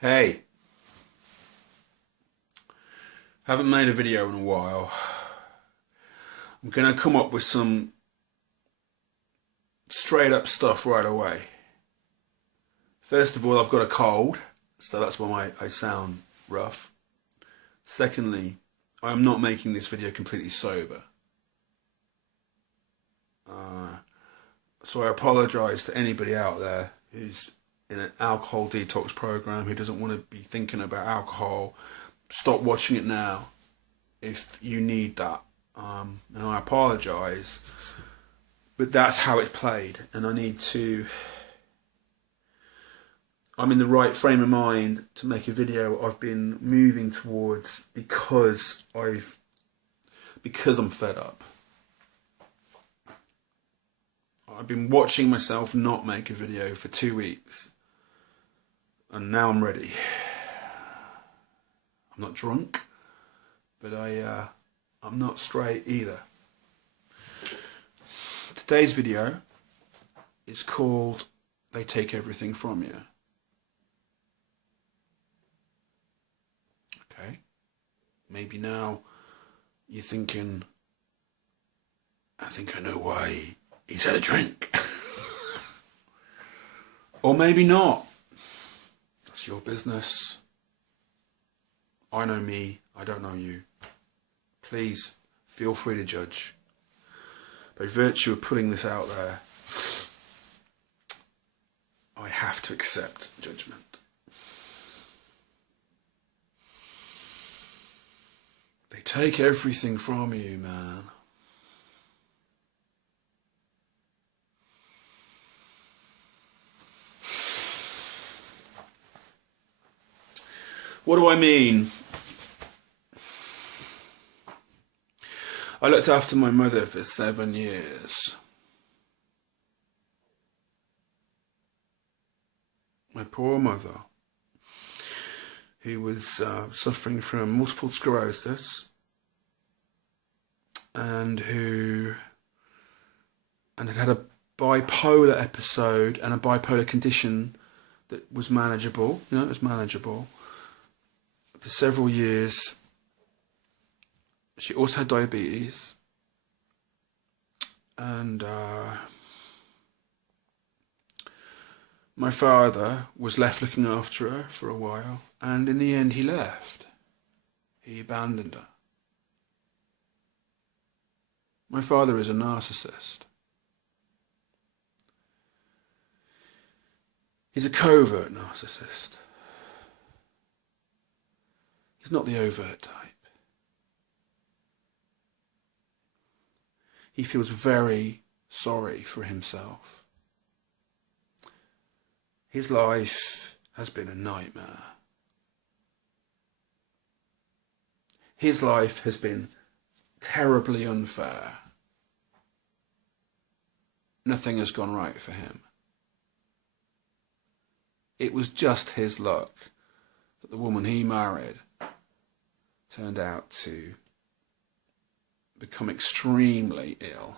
Hey, haven't made a video in a while. I'm gonna come up with some straight up stuff right away. First of all, I've got a cold, so that's why I sound rough. Secondly, I am not making this video completely sober. So I apologise to anybody out there who's in an alcohol detox program, who doesn't want to be thinking about alcohol. Stop watching it now if you need that. And I apologise, but that's how it's played, and I'm in the right frame of mind to make a video I've been moving towards because I'm fed up. I've been watching myself not make a video for 2 weeks, and now I'm ready. I'm not drunk, but I'm not straight either. Today's video is called They Take Everything From You. Okay, maybe now you're thinking, I think I know why he's had a drink. Or maybe not. That's your business. I know me, I don't know you. Please feel free to judge. By virtue of putting this out there, I have to accept judgment. They take everything from you, man. What do I mean? I looked after my mother for 7 years. My poor mother, who was suffering from multiple sclerosis and had a bipolar episode and a bipolar condition that was manageable. It was manageable for several years. She also had diabetes, and my father was left looking after her for a while, and in the end he left. He abandoned her. My father is a narcissist. He's a covert narcissist. He's not the overt type. He feels very sorry for himself. His life has been a nightmare. His life has been terribly unfair. Nothing has gone right for him. It was just his luck that the woman he married turned out to become extremely ill.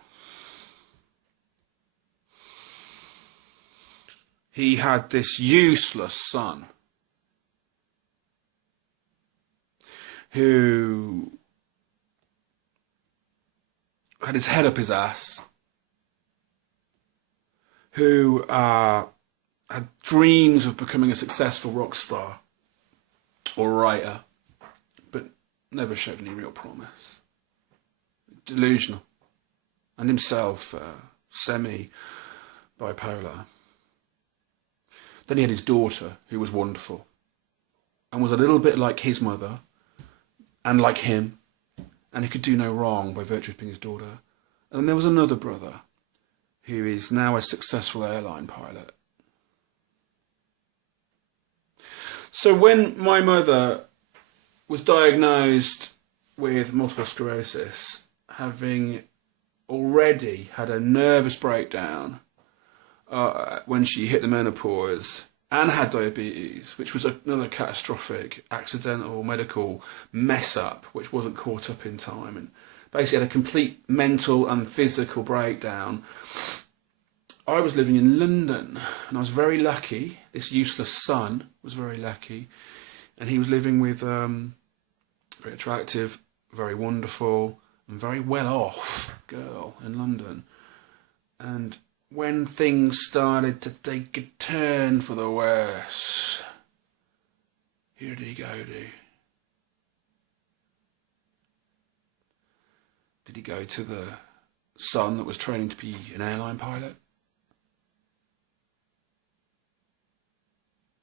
He had this useless son who had his head up his ass, who had dreams of becoming a successful rock star or writer, but never showed any real promise. Delusional, and himself semi-bipolar. Then he had his daughter, who was wonderful, and was a little bit like his mother, and like him, and he could do no wrong by virtue of being his daughter. And then there was another brother, who is now a successful airline pilot. So when my mother was diagnosed with multiple sclerosis, having already had a nervous breakdown when she hit the menopause and had diabetes, which was another catastrophic accidental medical mess up which wasn't caught up in time, and basically had a complete mental and physical breakdown, I was living in London, and I was very lucky. This useless son was very lucky, and he was living with very attractive, very wonderful, and very well-off girl in London. And when things started to take a turn for the worse, who did he go to? Did he go to the son that was training to be an airline pilot?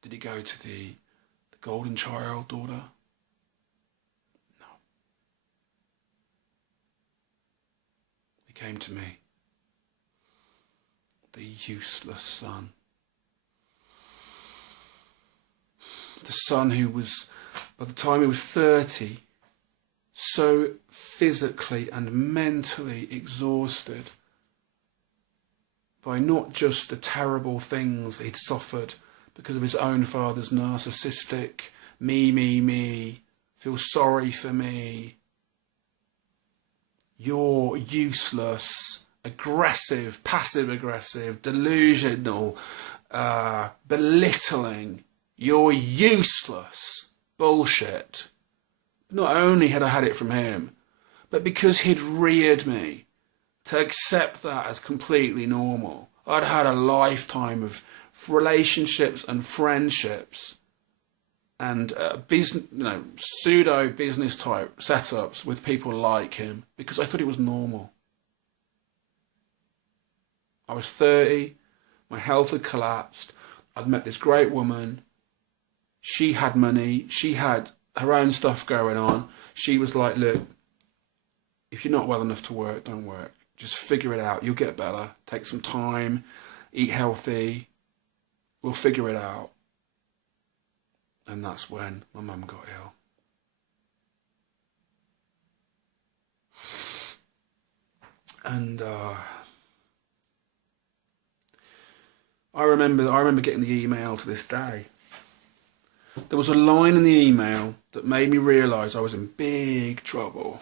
Did he go to the golden child daughter? No. He came to me. The useless son. The son who was, by the time he was 30, so physically and mentally exhausted by not just the terrible things he'd suffered because of his own father's narcissistic, me, feel sorry for me, you're useless, aggressive, passive-aggressive, delusional, belittling, you're useless bullshit. Not only had I had it from him, but because he'd reared me to accept that as completely normal. I'd had a lifetime of relationships and friendships and business, pseudo business type setups with people like him because I thought it was normal. I was 30, my health had collapsed, I'd met this great woman, she had money, she had her own stuff going on. She was like, look, if you're not well enough to work, don't work. Just figure it out. You'll get better. Take some time. Eat healthy. We'll figure it out. And that's when my mum got ill. And I remember getting the email to this day. There was a line in the email that made me realise I was in big trouble.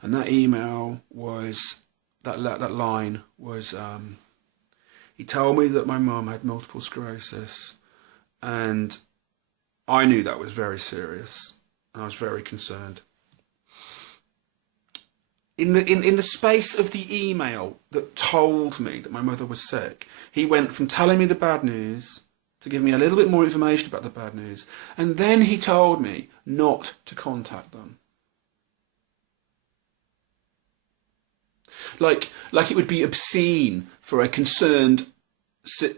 And that email was, that line was, he told me that my mum had multiple sclerosis, and I knew that was very serious, and I was very concerned. In the space of the email that told me that my mother was sick, he went from telling me the bad news to give me a little bit more information about the bad news, and then he told me not to contact them. Like it would be obscene for a concerned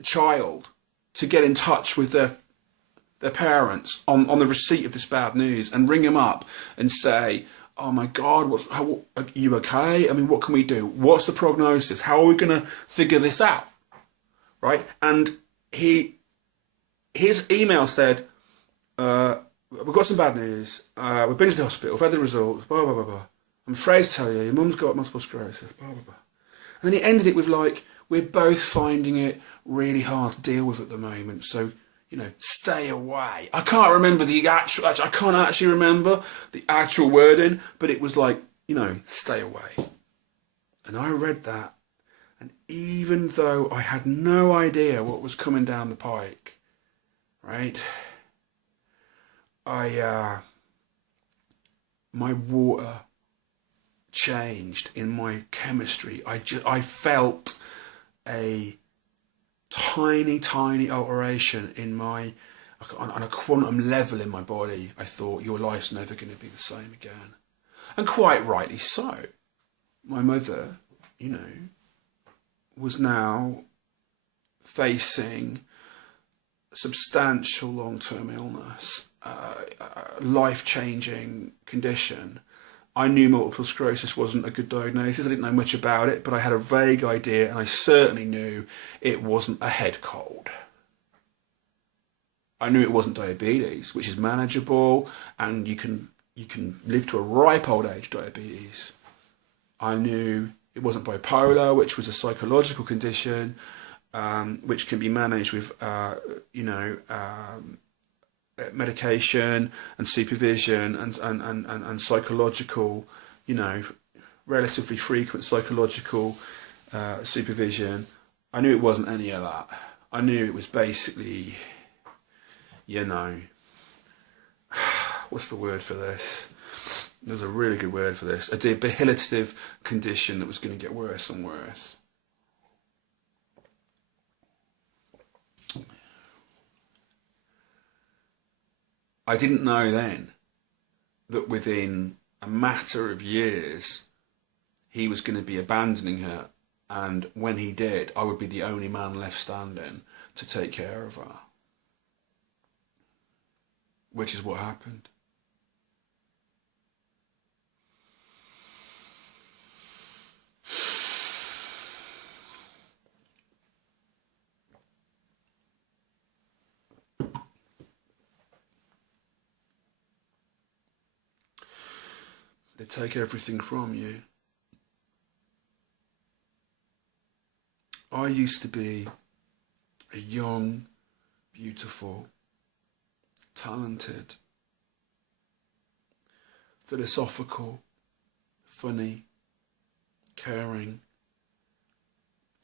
child to get in touch with their parents on the receipt of this bad news and ring them up and say, oh my God, are you okay? I mean, what can we do? What's the prognosis? How are we going to figure this out? Right? And his email said, we've got some bad news. We've been to the hospital. We've had the results. Blah, blah, blah, blah. I'm afraid to tell you, your mum's got multiple sclerosis. Blah, blah, blah. And then he ended it with like, we're both finding it really hard to deal with at the moment. So, stay away. I can't remember I can't actually remember the actual wording, but it was like, stay away. And I read that. And even though I had no idea what was coming down the pike, right? My water changed in my chemistry. I felt a tiny alteration in on a quantum level in my body. I thought, your life's never going to be the same again. And quite rightly so. My mother, was now facing substantial long-term illness, a life-changing condition. I knew multiple sclerosis wasn't a good diagnosis. I didn't know much about it, but I had a vague idea, and I certainly knew it wasn't a head cold. I knew it wasn't diabetes, which is manageable, and you can live to a ripe old age diabetes. I knew it wasn't bipolar, which was a psychological condition, which can be managed with, medication and supervision and psychological, relatively frequent psychological supervision. I knew it wasn't any of that. I knew it was basically, you know, what's the word for this? There's a really good word for this. A debilitative condition that was going to get worse and worse. I didn't know then that within a matter of years, he was going to be abandoning her. And when he did, I would be the only man left standing to take care of her. Which is what happened. They take everything from you. I used to be a young, beautiful, talented, philosophical, funny, caring,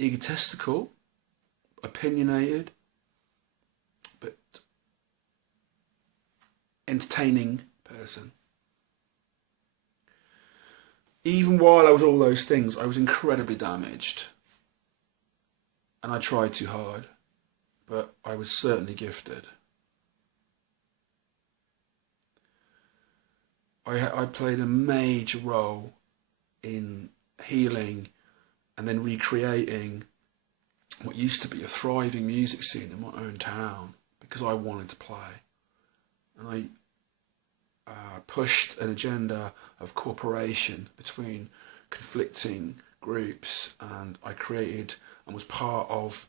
egotistical, opinionated, but entertaining person. Even while I was all those things, I was incredibly damaged. And I tried too hard, but I was certainly gifted. I played a major role in healing and then recreating what used to be a thriving music scene in my own town because I wanted to play. And I pushed an agenda of cooperation between conflicting groups, and I created and was part of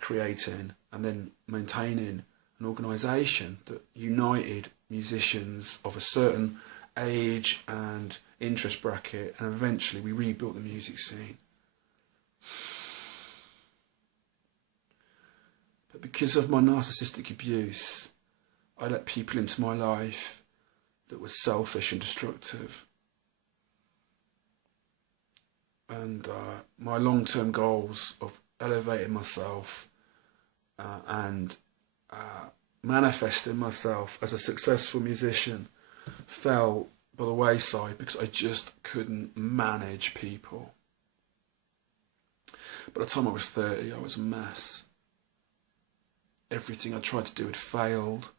creating and then maintaining an organisation that united musicians of a certain age and interest bracket, and eventually we rebuilt the music scene. But because of my narcissistic abuse, I let people into my life that were selfish and destructive. And my long-term goals of elevating myself and manifesting myself as a successful musician fell by the wayside because I just couldn't manage people. By the time I was 30, I was a mess. Everything I tried to do had failed.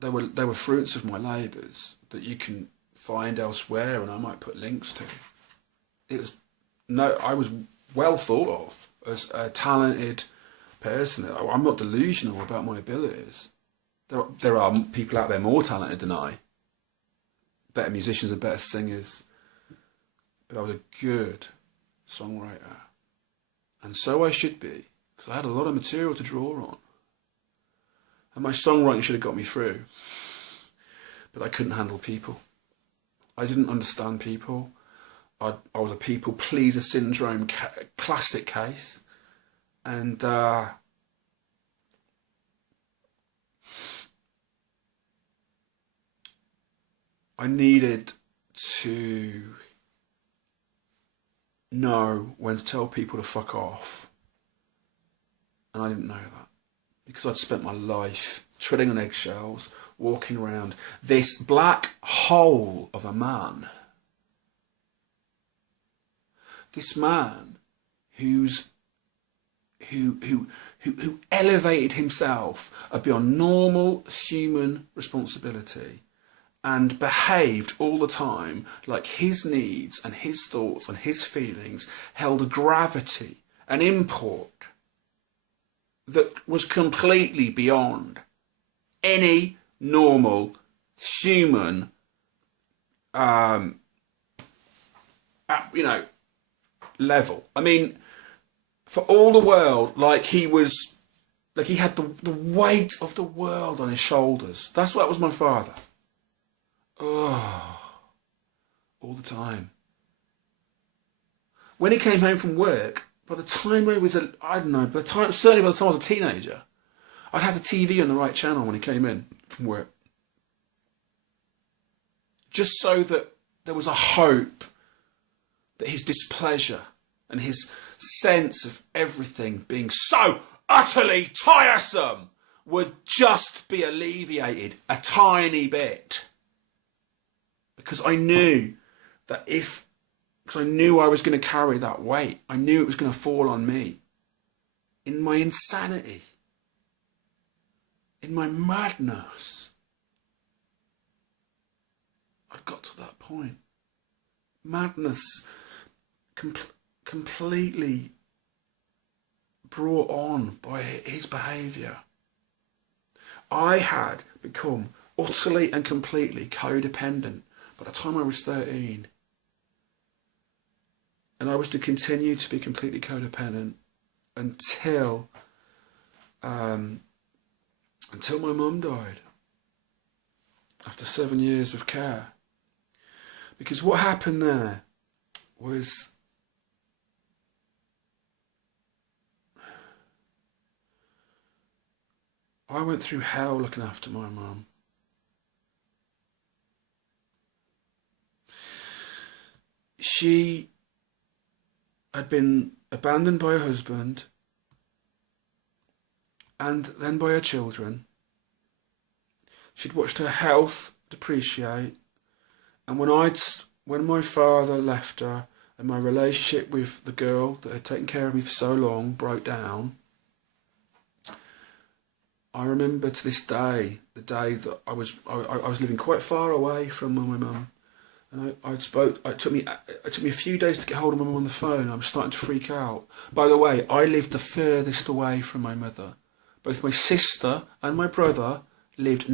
They were fruits of my labours that you can find elsewhere, and I might put links to. I was well thought of as a talented person. I'm not delusional about my abilities. There are people out there more talented than I, better musicians and better singers. But I was a good songwriter, and so I should be, because I had a lot of material to draw on. And my songwriting should have got me through. But I couldn't handle people. I didn't understand people. I was a people pleaser syndrome classic case. And I needed to know when to tell people to fuck off. And I didn't know that. Because I'd spent my life treading on eggshells, walking around this black hole of a man. This man who elevated himself beyond normal human responsibility and behaved all the time like his needs and his thoughts and his feelings held a gravity, an import that was completely beyond any normal human, level. I mean, for all the world, like he had the weight of the world on his shoulders. That was my father. Oh, all the time. When he came home from work, by the time I was, certainly by the time I was a teenager, I'd have the TV on the right channel when he came in from work. Just so that there was a hope that his displeasure and his sense of everything being so utterly tiresome would just be alleviated a tiny bit. Because I knew that because I knew I was going to carry that weight. I knew it was going to fall on me. In my insanity. In my madness. I'd got to that point. Madness completely brought on by his behaviour. I had become utterly and completely codependent by the time I was 13. And I was to continue to be completely codependent until my mum died. After 7 years of care. Because what happened there was I went through hell looking after my mum. She had been abandoned by her husband and then by her children. She'd watched her health depreciate, and when my father left her and my relationship with the girl that had taken care of me for so long broke down, I remember to this day the day that I was living quite far away from my mum, and it took me a few days to get hold of my mum on the phone. I was starting to freak out. By the way, I lived the furthest away from my mother. Both my sister and my brother lived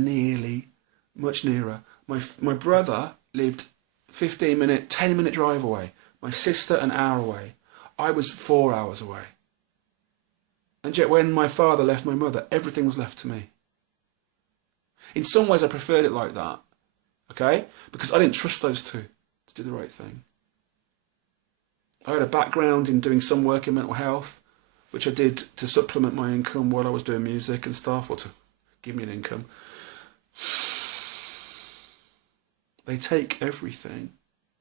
much nearer. My brother lived 10-minute drive away. My sister an hour away. I was 4 hours away. And yet when my father left my mother, everything was left to me. In some ways I preferred it like that. Okay? Because I didn't trust those two to do the right thing. I had a background in doing some work in mental health, which I did to supplement my income while I was doing music and stuff, or to give me an income. They take everything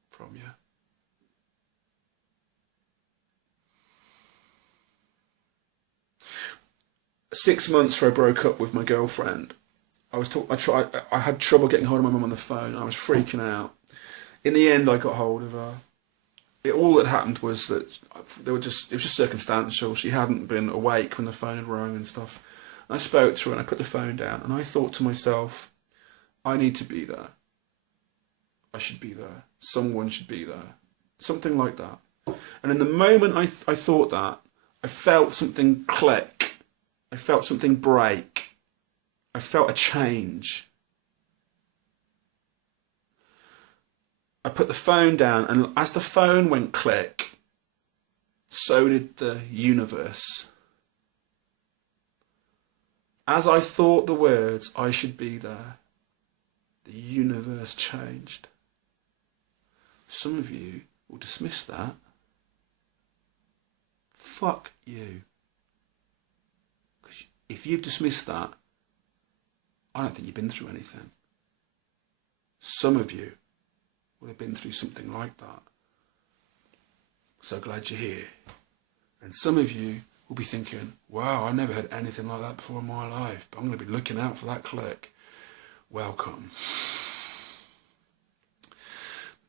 from you. Six months before I broke up with my girlfriend, I had trouble getting hold of my mum on the phone. I was freaking out. In the end, I got hold of her. All that happened was that it was just circumstantial. She hadn't been awake when the phone had rung and stuff. And I spoke to her and I put the phone down and I thought to myself, I need to be there. I should be there. Someone should be there. Something like that. And in the moment I thought that, I felt something click. I felt something break. I felt a change. I put the phone down, and as the phone went click, so did the universe. As I thought the words, I should be there, the universe changed. Some of you will dismiss that. Fuck you. Because if you've dismissed that, I don't think you've been through anything. Some of you would have been through something like that. So glad you're here. And some of you will be thinking, wow, I never had anything like that before in my life, but I'm going to be looking out for that click. Welcome.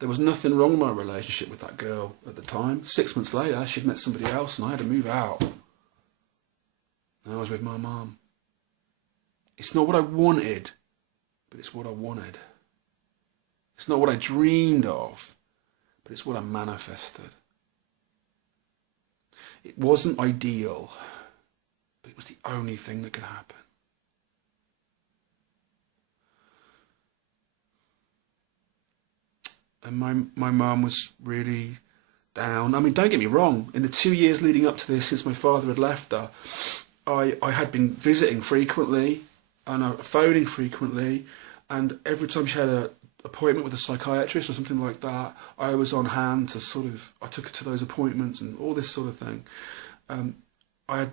There was nothing wrong with my relationship with that girl at the time. 6 months later, she'd met somebody else and I had to move out. And I was with my mum. It's not what I wanted, but it's what I wanted. It's not what I dreamed of, but it's what I manifested. It wasn't ideal, but it was the only thing that could happen. And my mum was really down. I mean, don't get me wrong, in the 2 years leading up to this, since my father had left her, I had been visiting frequently and phoning frequently, and every time she had an appointment with a psychiatrist or something like that, I was on hand to I took her to those appointments and all this sort of thing. I'd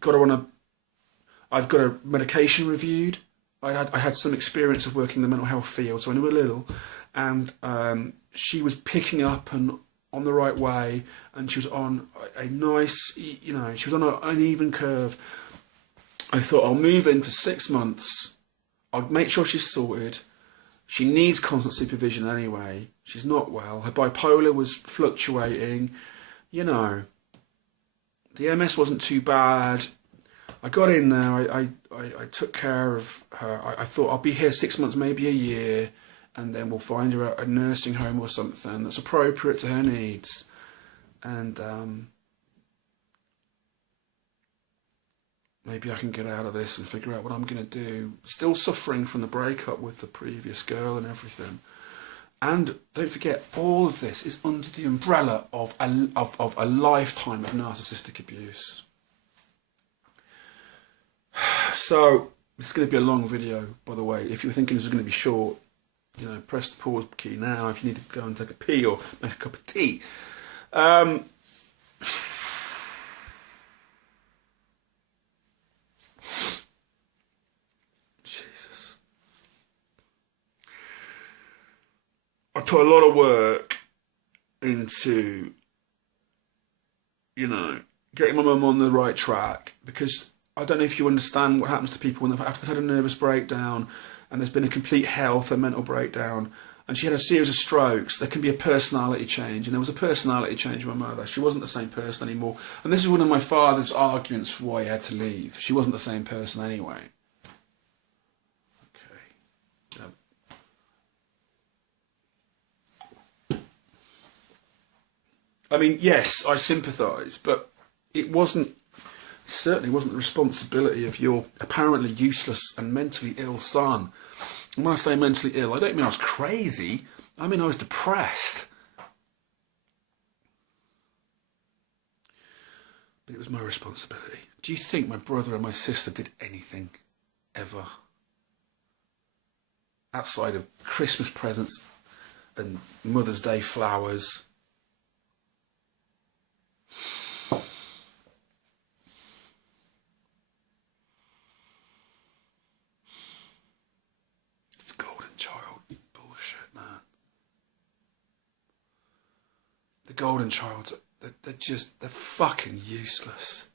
got her medication reviewed. I had some experience of working in the mental health field, so I knew a little, and she was picking up on on the right way, and she was on a nice, you know, she was on an even curve. I thought, I'll move in for 6 months. I'll make sure she's sorted. She needs constant supervision anyway. She's not well. Her bipolar was fluctuating. You know, the MS wasn't too bad. I got in there. I took care of her. I thought, I'll be here 6 months, maybe a year, and then we'll find her a nursing home or something that's appropriate to her needs. And maybe I can get out of this and figure out what I'm going to do. Still suffering from the breakup with the previous girl and everything. And don't forget, all of this is under the umbrella of a lifetime of narcissistic abuse. So, it's going to be a long video, by the way. If you were thinking this was going to be short, you know, press the pause key now if you need to go and take a pee or make a cup of tea. Jesus. I put a lot of work into, you know, getting my mum on the right track, because I don't know if you understand what happens to people after they've had a nervous breakdown and there's been a complete health and mental breakdown, and she had a series of strokes. There can be a personality change, and there was a personality change with my mother. She wasn't the same person anymore, and this is one of my father's arguments for why he had to leave. She wasn't the same person anyway. Okay. I mean, yes, I sympathise, but it certainly wasn't the responsibility of your apparently useless and mentally ill son. And when I say mentally ill, I don't mean I was crazy. I mean I was depressed. But it was my responsibility. Do you think my brother and my sister did anything, ever? Outside of Christmas presents and Mother's Day flowers. Golden child, they're fucking useless.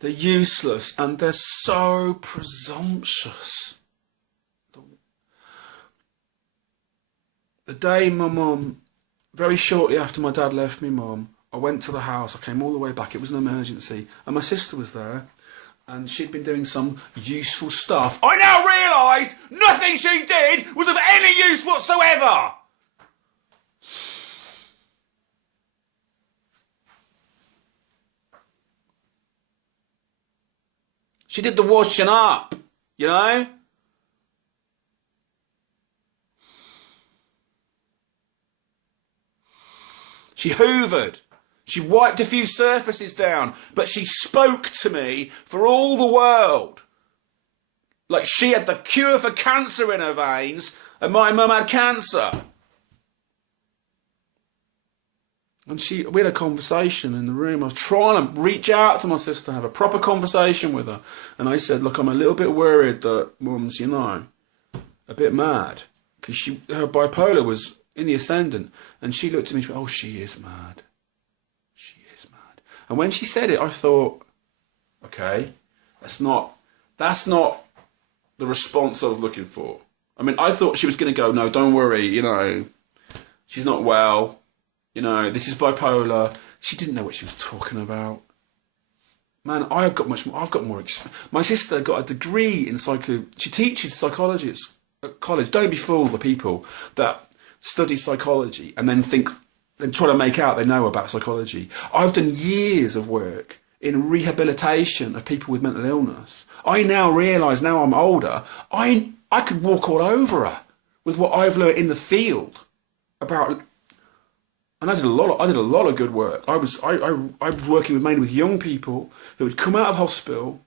They're useless and they're so presumptuous. The day my mum, very shortly after my dad left me mum, I went to the house. I came all the way back. It was an emergency. And my sister was there. And she'd been doing some useful stuff. I now realise nothing she did was of any use whatsoever. She did the washing up, you know? She hoovered. She wiped a few surfaces down, but she spoke to me for all the world. Like she had the cure for cancer in her veins, and my mum had cancer. And we had a conversation in the room. I was trying to reach out to my sister, have a proper conversation with her. And I said, look, I'm a little bit worried that Mum's, you know, a bit mad. Because her bipolar was in the ascendant. And she looked at me and she went, oh, she is mad. She is mad. And when she said it, I thought, okay, that's not the response I was looking for. I mean, I thought she was going to go, no, don't worry, you know, she's not well. You know, this is bipolar. She didn't know what she was talking about. Man, I've got more experience. My sister got a degree in she teaches psychology at college. Don't be fooled by people that study psychology and then try to make out they know about psychology. I've done years of work in rehabilitation of people with mental illness. I now realise, now I'm older, I could walk all over her with what I've learnt in the field about. And I did a lot of good work. I was working mainly with young people who had come out of hospital.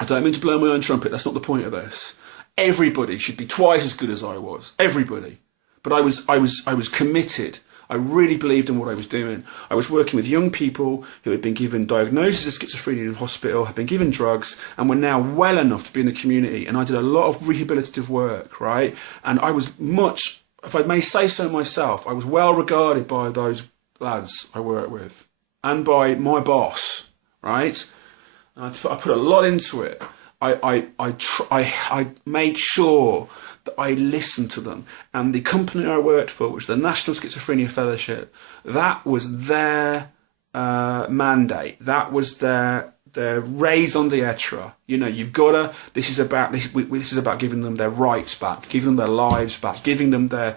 I don't mean to blow my own trumpet. That's not the point of this. Everybody should be twice as good as I was. Everybody. But I was committed. I really believed in what I was doing. I was working with young people who had been given diagnoses of schizophrenia in hospital, had been given drugs, and were now well enough to be in the community. And I did a lot of rehabilitative work, right? And I was much, if I may say so myself, I was well regarded by those lads I worked with and by my boss, right? And I put a lot into it. I made sure that I listened to them. And the company I worked for, which was the National Schizophrenia Fellowship, that was their mandate. That was their raison d'etre. You know, you've got to. This is about giving them their rights back, giving them their lives back, giving them their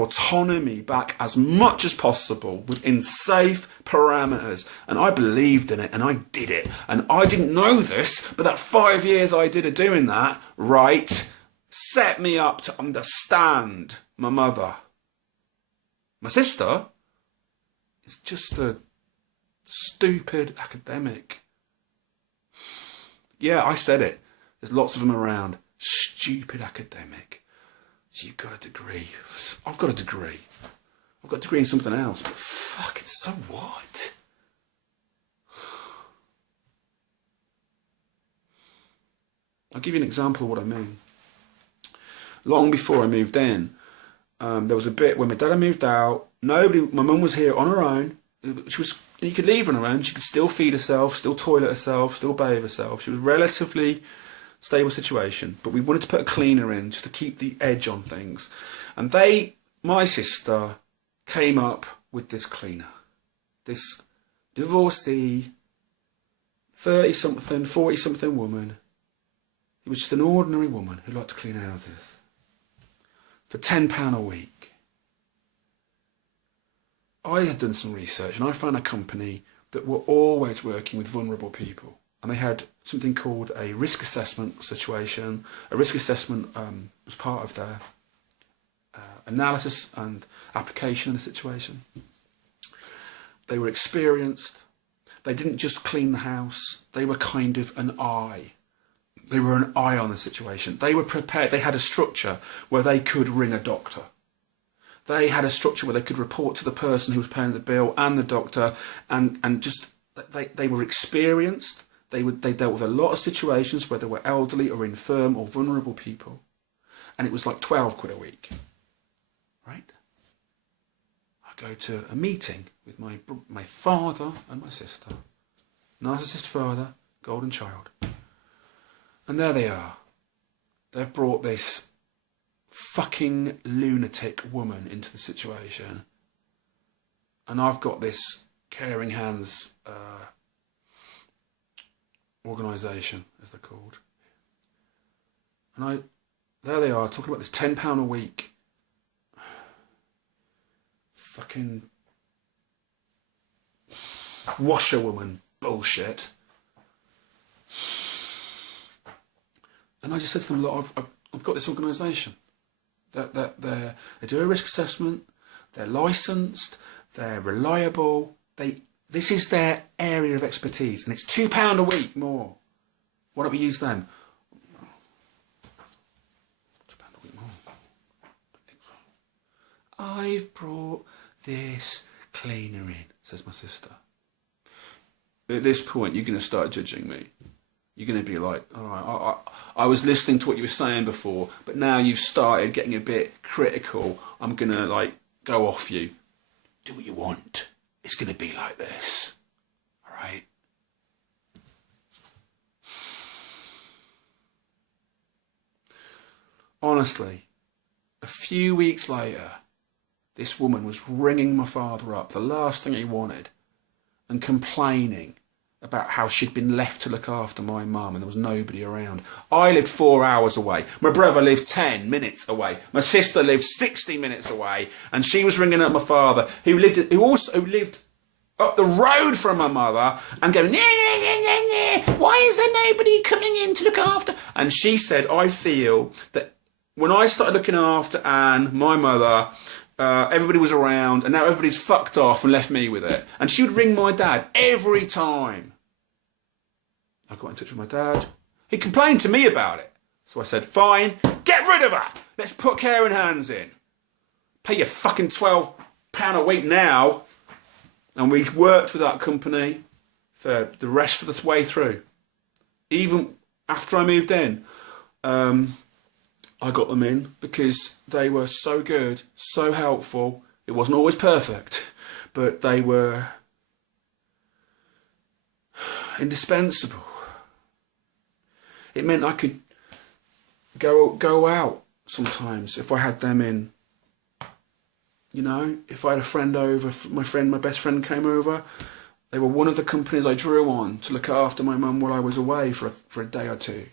autonomy back as much as possible within safe parameters. And I believed in it, and I did it. And I didn't know this, but that 5 years I did of doing that, right, set me up to understand my mother. My sister is just a stupid academic. Yeah, I said it. There's lots of them around. Stupid academic. You've got a degree. I've got a degree. I've got a degree in something else. But fuck it, so what? I'll give you an example of what I mean. Long before I moved in, there was a bit when my dad had moved out. My mum was here on her own. You could leave her on her own. She could still feed herself, still toilet herself, still bathe herself. She was relatively stable situation, but we wanted to put a cleaner in just to keep the edge on things. And my sister came up with this cleaner, this divorcee, 30-something, 40-something woman. It was just an ordinary woman who liked to clean houses for £10 a week. I had done some research and I found a company that were always working with vulnerable people. And they had something called a risk assessment situation. A risk assessment was part of their analysis and application of the situation. They were experienced. They didn't just clean the house. They were kind of an eye. They were an eye on the situation. They were prepared. They had a structure where they could ring a doctor. They had a structure where they could report to the person who was paying the bill and the doctor, and just they were experienced. They dealt with a lot of situations where there were elderly or infirm or vulnerable people. And it was like 12 quid a week. Right? I go to a meeting with my father and my sister. Narcissist father, golden child. And there they are. They've brought this fucking lunatic woman into the situation. And I've got this Caring Hands organisation, as they're called. And there they are, talking about this £10 a week fucking washerwoman bullshit. And I just said to them, look, I've got this organisation. They do a risk assessment, they're licensed, they're reliable, this is their area of expertise, and it's £2 a week more. Why don't we use them? £2 a week more. I don't think so. I've brought this cleaner in, says my sister. At this point, you're going to start judging me. You're going to be like, all right, I was listening to what you were saying before, but now you've started getting a bit critical. I'm going to go off you. Do what you want. It's going to be like this. All right? Honestly, a few weeks later, this woman was ringing my father up, the last thing he wanted, and complaining about how she'd been left to look after my mum and there was nobody around. I lived 4 hours away. My brother lived 10 minutes away. My sister lived 60 minutes away. And she was ringing up my father, who also lived up the road from my mother, and going, nah, nah, nah, nah, nah. Why is there nobody coming in to look after? And she said, I feel that when I started looking after Anne, my mother, everybody was around, and now everybody's fucked off and left me with it. And she would ring my dad every time. I got in touch with my dad. He complained to me about it. So I said, fine, get rid of her. Let's put Caring Hands in. Pay your fucking 12 a week now, and we worked with that company for the rest of the way through. Even after I moved in, I got them in because they were so good, so helpful. It wasn't always perfect, but they were indispensable. It meant I could go out sometimes if I had them in. You know, if I had a friend over, my best friend came over, they were one of the companies I drew on to look after my mum while I was away for a day or two.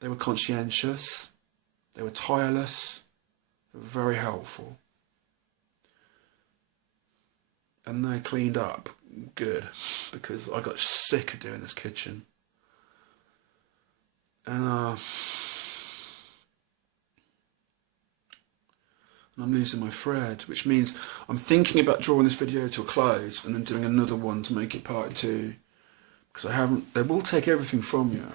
They were conscientious, they were tireless, they were very helpful. And they cleaned up good, because I got sick of doing this kitchen. And I'm losing my thread, which means I'm thinking about drawing this video to a close and then doing another one to make it part 2, because they will take everything from you.